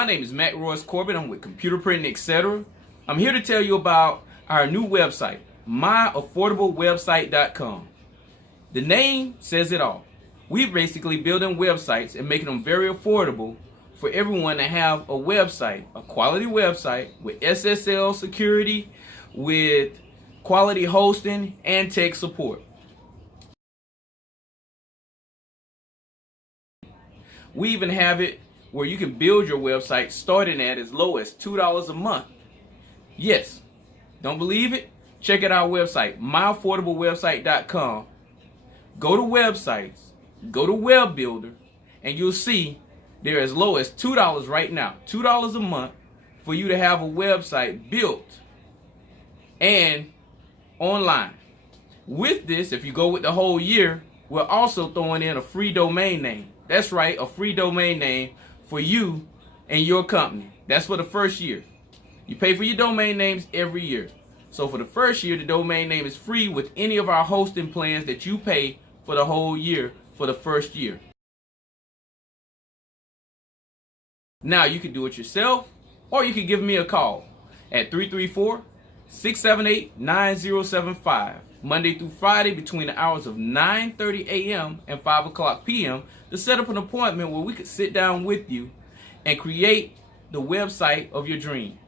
My name is Matt Royce Corbett. I'm with Computer Printing, etc. I'm here to tell you about our new website, myaffordablewebsite.com. The name says it all. We're basically building websites and making them very affordable for everyone to have a website, a quality website with SSL security, with quality hosting and tech support. We even have it where you can build your website starting at as low as $2 a month. Yes, don't believe it? Check out our website, myaffordablewebsite.com. Go to websites, go to web builder, and you'll see they're as low as $2 right now, $2 a month for you to have a website built and online. With this, if you go with the whole year, we're also throwing in a free domain name. That's right, a free domain name for you and your company. That's for the first year. You pay for your domain names every year. So for the first year, the domain name is free with any of our hosting plans that you pay for the whole year for the first year. Now you can do it yourself, or you can give me a call at 334-678-9075, Monday through Friday between the hours of 9:30 a.m. and 5 o'clock p.m. to set up an appointment where we could sit down with you and create the website of your dreams.